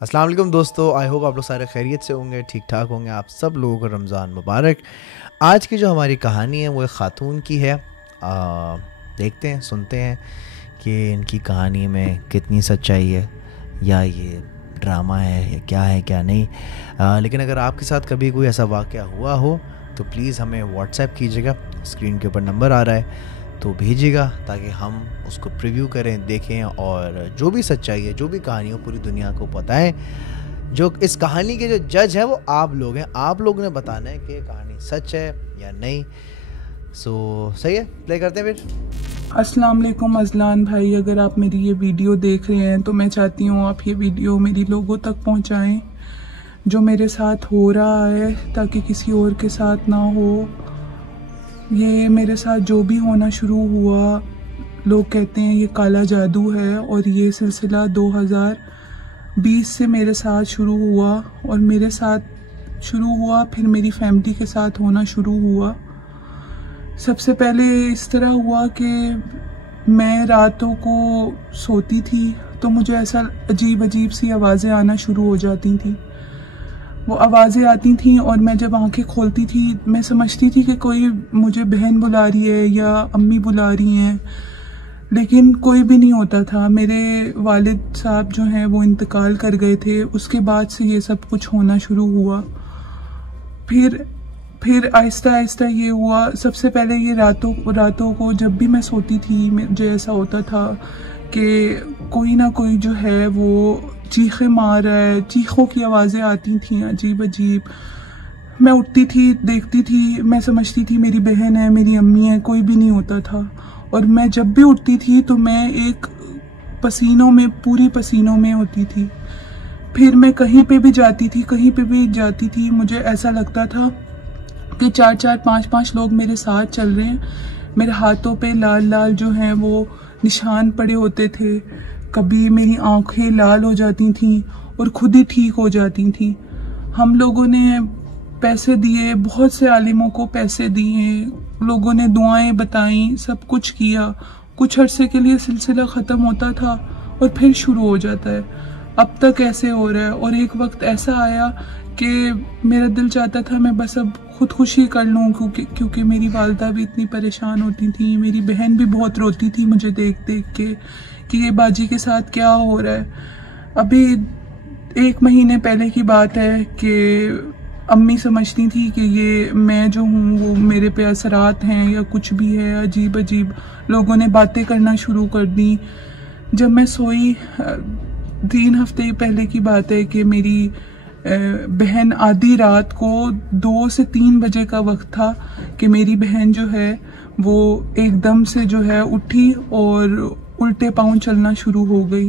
अस्सलाम वालेकुम दोस्तों, आई होप आप लोग सारे खैरियत से होंगे, ठीक ठाक होंगे। आप सब लोगों को रमज़ान मुबारक। आज की जो हमारी कहानी है वो एक ख़ातून की है। देखते हैं, सुनते हैं कि इनकी कहानी में कितनी सच्चाई है, या ये ड्रामा है, या क्या है क्या नहीं। लेकिन अगर आपके साथ कभी कोई ऐसा वाक़या हुआ हो तो प्लीज़ हमें व्हाट्सएप कीजिएगा। स्क्रीन के ऊपर नंबर आ रहा है तो भेजिएगा, ताकि हम उसको प्रीव्यू करें, देखें, और जो भी सच्चाई है, जो भी कहानी हो, पूरी दुनिया को बताएं। जो इस कहानी के जो जज हैं वो आप लोग हैं। आप लोगों ने बताना है कि ये कहानी सच है या नहीं। सही है, प्ले करते हैं फिर। अस्सलाम वालेकुम अज़लान भाई, अगर आप मेरी ये वीडियो देख रहे हैं तो मैं चाहती हूँ आप ये वीडियो मेरी लोगों तक पहुँचाएं, जो मेरे साथ हो रहा है, ताकि किसी और के साथ ना हो। ये मेरे साथ जो भी होना शुरू हुआ, लोग कहते हैं ये काला जादू है, और ये सिलसिला 2020 से मेरे साथ शुरू हुआ, और मेरे साथ शुरू हुआ फिर मेरी फैमिली के साथ होना शुरू हुआ। सबसे पहले इस तरह हुआ कि मैं रातों को सोती थी तो मुझे ऐसा अजीब अजीब सी आवाज़ें आना शुरू हो जाती थी। वो आवाज़ें आती थीं और मैं जब आंखें खोलती थी मैं समझती थी कि कोई मुझे बहन बुला रही है या अम्मी बुला रही हैं, लेकिन कोई भी नहीं होता था। मेरे वालिद साहब जो हैं वो इंतकाल कर गए थे, उसके बाद से ये सब कुछ होना शुरू हुआ। फिर आहिस्ता आहिस्ता ये हुआ। सबसे पहले ये रातों को जब भी मैं सोती थी मुझे ऐसा होता था कि कोई ना कोई जो है वो चीखें मार रहा है, चीखों की आवाज़ें आती थी अजीब अजीब। मैं उठती थी, देखती थी, मैं समझती थी मेरी बहन है, मेरी अम्मी है, कोई भी नहीं होता था। और मैं जब भी उठती थी तो मैं एक पूरी पसीनों में होती थी। फिर मैं कहीं पे भी जाती थी मुझे ऐसा लगता था कि 4-4, 5-5 लोग मेरे साथ चल रहे हैं। मेरे हाथों पे लाल लाल जो हैं वो निशान पड़े होते थे। कभी मेरी आंखें लाल हो जाती थीं और खुद ही ठीक हो जाती थीं। हम लोगों ने पैसे दिए, बहुत से आलिमों को पैसे दिए, लोगों ने दुआएं बताई, सब कुछ किया। कुछ अरसे के लिए सिलसिला ख़त्म होता था और फिर शुरू हो जाता है। अब तक ऐसे हो रहा है। और एक वक्त ऐसा आया कि मेरा दिल चाहता था मैं बस अब खुदकुशी कर लूँ, क्योंकि मेरी वालदा भी इतनी परेशान होती थी, मेरी बहन भी बहुत रोती थी मुझे देख देख के कि ये बाजी के साथ क्या हो रहा है। अभी 1 महीने पहले की बात है कि अम्मी समझती थी कि ये मैं जो हूँ वो मेरे पे असरात हैं या कुछ भी है। अजीब अजीब लोगों ने बातें करना शुरू कर दी। जब मैं सोई, 3 हफ्ते पहले की बात है कि मेरी बहन आधी रात को 2 से 3 बजे का वक्त था कि मेरी बहन जो है वो एकदम से जो है उठी और उल्टे पाँव चलना शुरू हो गई।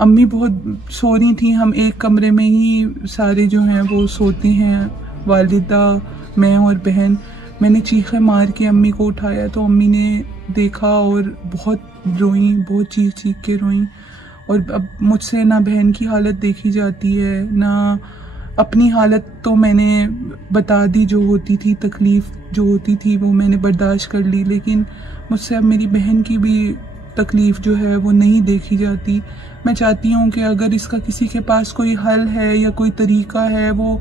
अम्मी बहुत सो रही थी, हम एक कमरे में ही सारे जो हैं वो सोती हैं, वालिदा, मैं और बहन। मैंने चीखें मार के अम्मी को उठाया तो अम्मी ने देखा और बहुत रोई, बहुत चीख चीख के रोई। और अब मुझसे ना बहन की हालत देखी जाती है ना अपनी हालत। तो मैंने बता दी, जो होती थी तकलीफ़ जो होती थी वो मैंने बर्दाश्त कर ली, लेकिन मुझसे अब मेरी बहन की भी तकलीफ़ जो है वो नहीं देखी जाती। मैं चाहती हूँ कि अगर इसका किसी के पास कोई हल है या कोई तरीका है, वो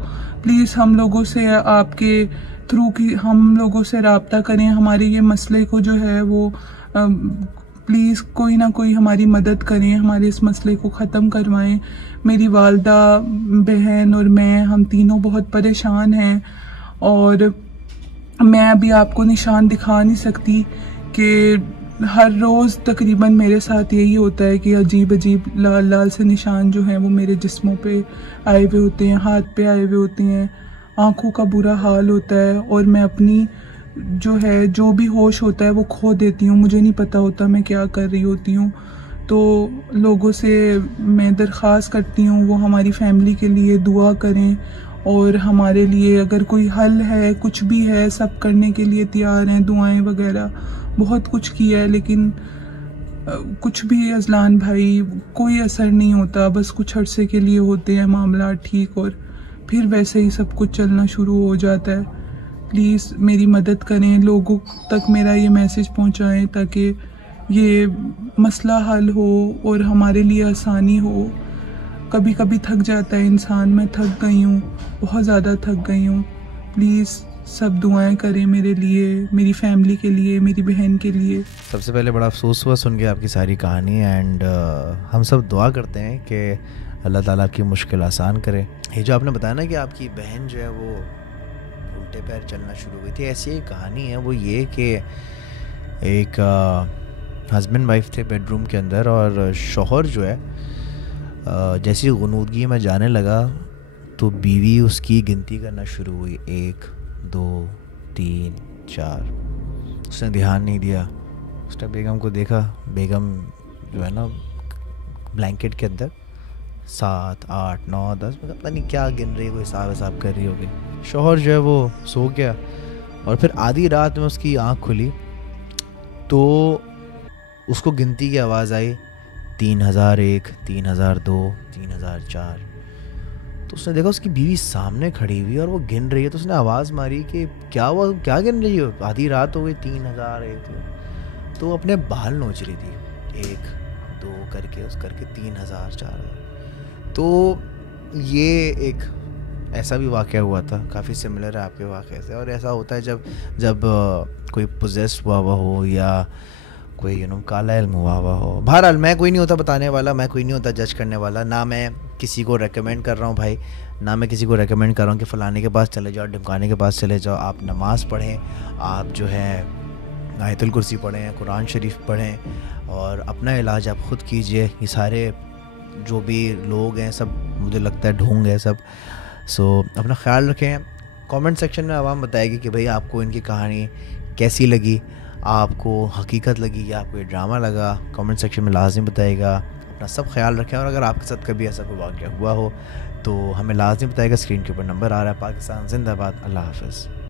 प्लीज़ हम लोगों से, आपके थ्रू की हम लोगों से रब्ता करें। हमारे ये मसले को जो है वो प्लीज़ कोई ना कोई हमारी मदद करें, हमारे इस मसले को ख़त्म करवाएं। मेरी वालदा, बहन और मैं, हम तीनों बहुत परेशान हैं। और मैं अभी आपको निशान दिखा नहीं सकती कि हर रोज़ तकरीबन मेरे साथ यही होता है कि अजीब अजीब लाल लाल से निशान जो हैं वो मेरे जिस्मों पे आए हुए होते हैं, हाथ पे आए हुए होते हैं, आँखों का बुरा हाल होता है। और मैं अपनी जो भी होश होता है वो खो देती हूँ, मुझे नहीं पता होता मैं क्या कर रही होती हूँ। तो लोगों से मैं दरख्वास्त करती हूँ वो हमारी फैमिली के लिए दुआ करें, और हमारे लिए अगर कोई हल है, कुछ भी है, सब करने के लिए तैयार हैं। दुआएं वगैरह बहुत कुछ किया है, लेकिन कुछ भी अज़लान भाई कोई असर नहीं होता। बस कुछ अरसे के लिए होते हैं मामला ठीक, और फिर वैसे ही सब कुछ चलना शुरू हो जाता है। प्लीज़ मेरी मदद करें, लोगों तक मेरा ये मैसेज पहुंचाएं ताकि ये मसला हल हो और हमारे लिए आसानी हो। कभी कभी थक जाता है इंसान। मैं थक गई हूँ, बहुत ज़्यादा थक गई हूँ। प्लीज़ सब दुआएं करें मेरे लिए, मेरी फैमिली के लिए, मेरी बहन के लिए। सबसे पहले बड़ा अफसोस हुआ सुन के आपकी सारी कहानी, एंड हम सब दुआ करते हैं कि अल्लाह ताला आपकी मुश्किल आसान करे। ये जो आपने बताया ना कि आपकी बहन जो है वो उल्टे पैर चलना शुरू हुई थी, ऐसी एक कहानी है। वो ये कि एक हस्बैंड वाइफ थे बेडरूम के अंदर, और शौहर जो है जैसी गुनूदगी में जाने लगा तो बीवी उसकी गिनती करना शुरू हुई, 1 2 3 4। उसने ध्यान नहीं दिया। उसने बेगम को देखा, बेगम जो है ना ब्लैंकेट के अंदर 7 8 9 10, पता नहीं क्या गिन रही है, कोई हिसाब कर रही होगी। शौहर जो है वो सो गया, और फिर आधी रात में उसकी आँख खुली तो उसको गिनती की आवाज़ आई, 3001 3002 3004। तो उसने देखा उसकी बीवी सामने खड़ी हुई और वो गिन रही है। तो उसने आवाज़ मारी कि क्या हुआ, क्या गिन रही हो, आधी रात हो गई, 3001। तो वो अपने बाल नोच रही थी, 1 2 करके, उस करके 3000 4000। तो ये एक ऐसा भी वाक़या हुआ था, काफ़ी सिमिलर है आपके वाक़े से। और ऐसा होता है जब कोई पोजेस्ड हुआ हो या कोई काला इल्म हुआ हो। बहरहाल मैं कोई नहीं होता बताने वाला, मैं कोई नहीं होता जज करने वाला, ना मैं किसी को रेकमेंड कर रहा हूँ भाई, ना मैं किसी को रेकमेंड कर रहा हूँ कि फ़लाने के पास चले जाओ, ढमकाने के पास चले जाओ। आप नमाज़ पढ़ें, आप जो है आयतुल कुर्सी पढ़ें, कुरान शरीफ पढ़ें, और अपना इलाज आप ख़ुद कीजिए। ये सारे जो भी लोग हैं सब मुझे लगता है ढोंग है सब। सो अपना ख्याल रखें। कमेंट सेक्शन में आवाम बताएगी कि भाई आपको इनकी कहानी कैसी लगी, आपको हकीकत लगी या आपको ये ड्रामा लगा। कमेंट सेक्शन में लाजमी बताएगा। अपना सब ख्याल रखें, और अगर आपके साथ कभी ऐसा कोई वाक़या हुआ हो तो हमें लाजमी बताएगा। स्क्रीन के ऊपर नंबर आ रहा है। पाकिस्तान जिंदाबाद। अल्लाह हाफ़िज़।